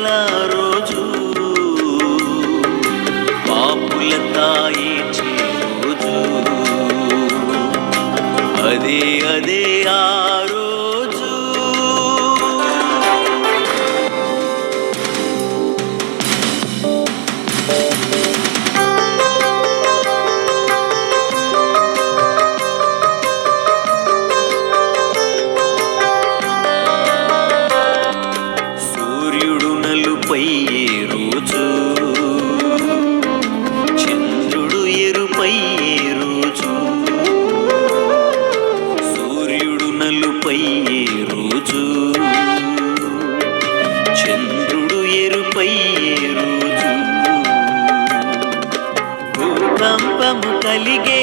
నెలల రోజు పాపుల తాయేచే రోజు అదే అదే ఆ రోజు సూర్యుడు నలుపై రోజు చంద్రుడు ఎరుపై రోజు సూర్యుడు నలుపై రోజు చంద్రుడు ఎరుపై రోజు భూకంపము కలిగే